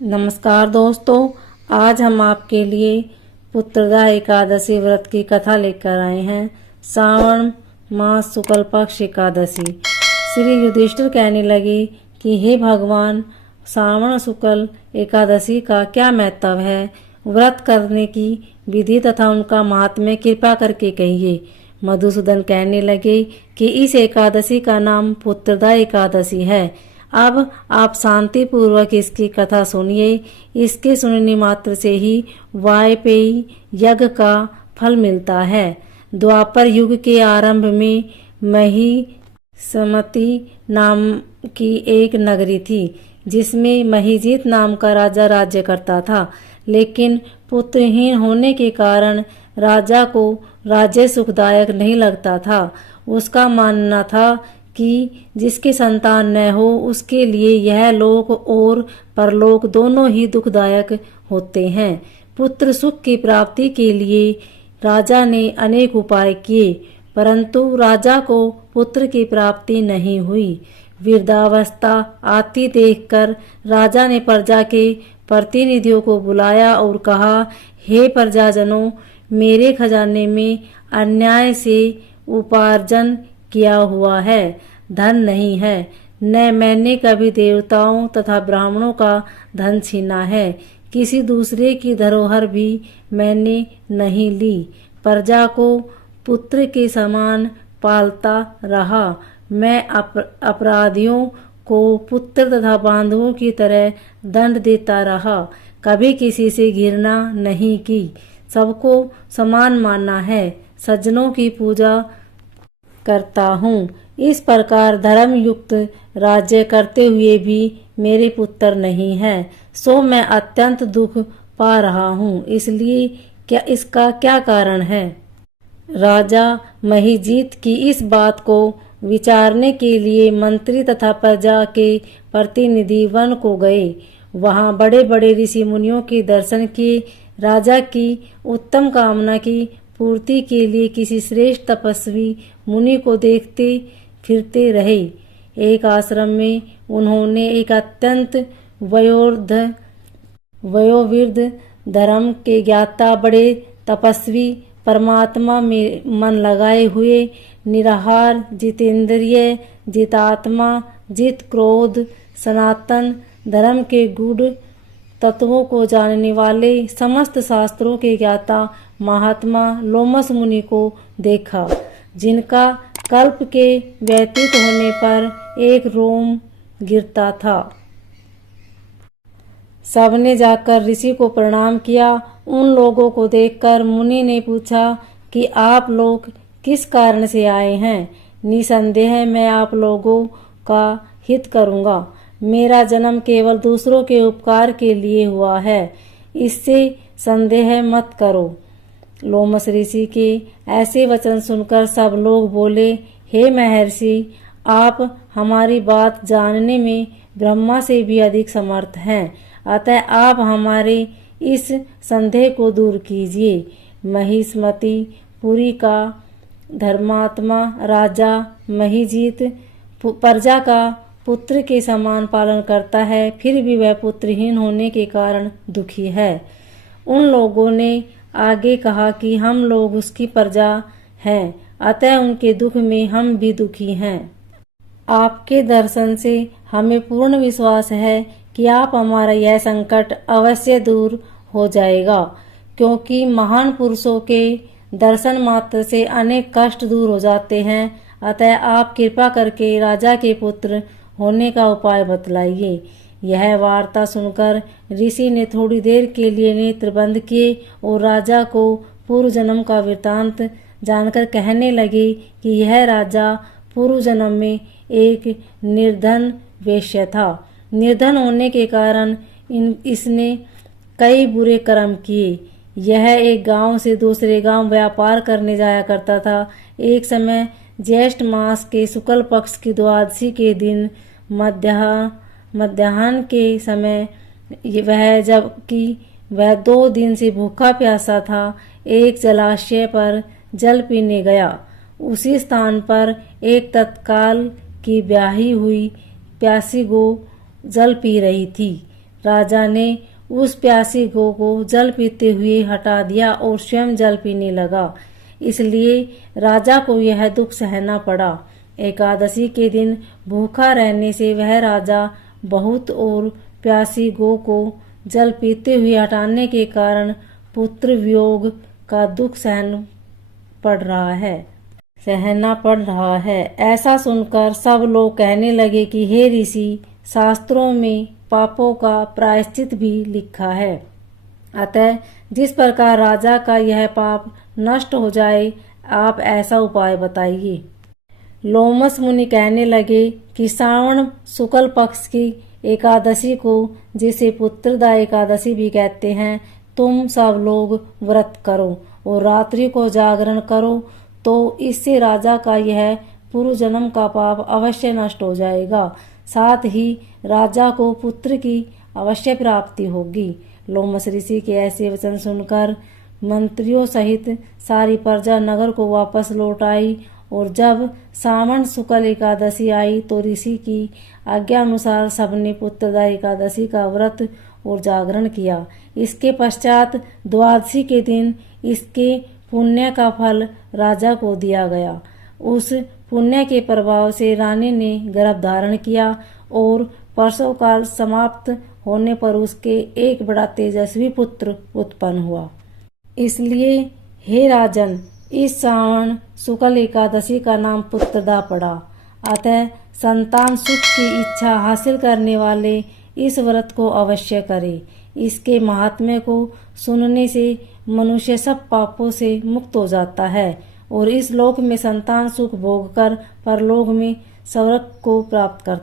नमस्कार दोस्तों, आज हम आपके लिए पुत्रदा एकादशी व्रत की कथा लेकर आए हैं। श्रावण मास शुक्ल पक्ष एकादशी। श्री युधिष्ठिर कहने लगे कि हे भगवान, श्रावण शुक्ल एकादशी का क्या महत्व है? व्रत करने की विधि तथा उनका महात्म्य कृपा करके कहिए। मधुसूदन कहने लगे कि इस एकादशी का नाम पुत्रदा एकादशी है। अब आप शांति पूर्वक इसकी कथा सुनिए। इसके सुनने मात्र से ही वाजपेयी यज्ञ का फल मिलता है। द्वापर युग के आरंभ में महिष्मति नाम की एक नगरी थी, जिसमें महिजीत नाम का राजा राज्य करता था। लेकिन पुत्रहीन होने के कारण राजा को राज्य सुखदायक नहीं लगता था। उसका मानना था कि जिसके संतान न हो उसके लिए यह लोक और परलोक दोनों ही दुखदायक होते हैं। पुत्र सुख की प्राप्ति के लिए राजा ने अनेक उपाय किए, परंतु राजा को पुत्र की प्राप्ति नहीं हुई। वृद्धावस्था आती देखकर राजा ने प्रजा के प्रतिनिधियों को बुलाया और कहा, हे प्रजाजनों, मेरे खजाने में अन्याय से उपार्जन किया हुआ है, धन नहीं है। न मैंने कभी देवताओं तथा ब्राह्मणों का धन छीना है। किसी दूसरे की धरोहर भी मैंने नहीं ली। प्रजा को पुत्र के समान पालता रहा। मैं अपराधियों को पुत्र तथा बांधवों की तरह दंड देता रहा। कभी किसी से घृणा नहीं की। सबको समान माना है। सज्जनों की पूजा करता हूँ। इस प्रकार धर्म युक्त राज्य करते हुए भी मेरे पुत्र नहीं है, सो मैं अत्यंत दुख पा रहा हूँ। इसलिए क्या इसका क्या कारण है? राजा महिजीत की इस बात को विचारने के लिए मंत्री तथा प्रजा के प्रतिनिधि वन को गए। वहाँ बड़े बड़े ऋषि मुनियों के दर्शन किए। राजा की उत्तम कामना की पूर्ति के लिए किसी श्रेष्ठ तपस्वी मुनि को देखते फिरते रहे। एक आश्रम में उन्होंने एक अत्यंत वयोवृद्ध धर्म के ज्ञाता बड़े तपस्वी, परमात्मा में मन लगाए हुए, निराहार, जितेंद्रिय, जितात्मा, जित क्रोध, सनातन धर्म के गूढ़ तत्वों को जानने वाले, समस्त शास्त्रों के ज्ञाता महात्मा लोमस मुनि को देखा, जिनका कल्प के व्यतीत होने पर एक रोम गिरता था। सबने जाकर ऋषि को प्रणाम किया। उन लोगों को देखकर मुनि ने पूछा कि आप लोग किस कारण से आए हैं? निसंदेह मैं आप लोगों का हित करूंगा। मेरा जन्म केवल दूसरों के उपकार के लिए हुआ है, इससे संदेह मत करो। लोमस ऋषि के ऐसे वचन सुनकर सब लोग बोले, हे महर्षि, आप हमारी बात जानने में ब्रह्मा से भी अधिक समर्थ हैं, अतः आप हमारे इस संदेह को दूर कीजिए। महिष्मति पुरी का धर्मात्मा राजा महिजीत प्रजा का पुत्र के समान पालन करता है, फिर भी वह पुत्रहीन होने के कारण दुखी है। उन लोगों ने आगे कहा कि हम लोग उसकी प्रजा हैं, अतः उनके दुख में हम भी दुखी हैं। आपके दर्शन से हमें पूर्ण विश्वास है कि आप हमारा यह संकट अवश्य दूर हो जाएगा, क्योंकि महान पुरुषों के दर्शन मात्र से अनेक कष्ट दूर हो जाते हैं। अतः आप कृपा करके राजा के पुत्र होने का उपाय बतलाइए। यह वार्ता सुनकर ऋषि ने थोड़ी देर के लिए नेत्र बंद किए और राजा को पूर्व जन्म का वृतांत जानकर कहने लगे कि यह राजा पूर्व जन्म में एक निर्धन वेश्या था। निर्धन होने के कारण इसने कई बुरे कर्म किए। यह एक गांव से दूसरे गांव व्यापार करने जाया करता था। एक समय ज्येष्ठ मास के शुक्ल पक्ष की द्वादशी के दिन मध्याह्न के समय जबकि वह 2 दिन से भूखा प्यासा था, एक जलाशय पर जल पीने गया। उसी स्थान पर एक तत्काल की ब्याही हुई प्यासी गो जल पी रही थी। राजा ने उस प्यासी गौ को जल पीते हुए हटा दिया और स्वयं जल पीने लगा। इसलिए राजा को यह दुख सहना पड़ा। एकादशी के दिन भूखा रहने से वह राजा बहुत और प्यासी गौ को जल पीते हुए हटाने के कारण पुत्र वियोग का दुख सहना पड़ रहा है। ऐसा सुनकर सब लोग कहने लगे कि हे ऋषि, शास्त्रों में पापों का प्रायश्चित भी लिखा है, अतः जिस प्रकार राजा का यह पाप नष्ट हो जाए, आप ऐसा उपाय बताइए। लोमस मुनि कहने लगे कि श्रावण शुक्ल पक्ष की एकादशी को, जिसे पुत्रदा एकादशी भी कहते हैं, तुम सब लोग व्रत करो और रात्रि को जागरण करो, तो इससे राजा का यह पूर्व जन्म का पाप अवश्य नष्ट हो जाएगा। साथ ही राजा को पुत्र की अवश्य प्राप्ति होगी। लोमस ऋषि के ऐसे वचन सुनकर मंत्रियों सहित सारी प्रजा नगर को वापस लौट आई और जब श्रावण शुक्ल एकादशी आई तो ऋषि की आज्ञा अनुसार सबने पुत्रदा एकादशी का व्रत और जागरण किया। इसके पश्चात द्वादशी के दिन इसके पुण्य का फल राजा को दिया गया। उस पुण्य के प्रभाव से रानी ने गर्भ धारण किया और प्रसव काल समाप्त होने पर उसके एक बड़ा तेजस्वी पुत्र उत्पन्न हुआ। इसलिए हे राजन, इस श्रावण शुक्ल एकादशी का नाम पुत्रदा पड़ा। अतः संतान सुख की इच्छा हासिल करने वाले इस व्रत को अवश्य करें। इसके महात्म्य को सुनने से मनुष्य सब पापों से मुक्त हो जाता है और इस लोक में संतान सुख भोगकर परलोक में स्वर्ग को प्राप्त करता है।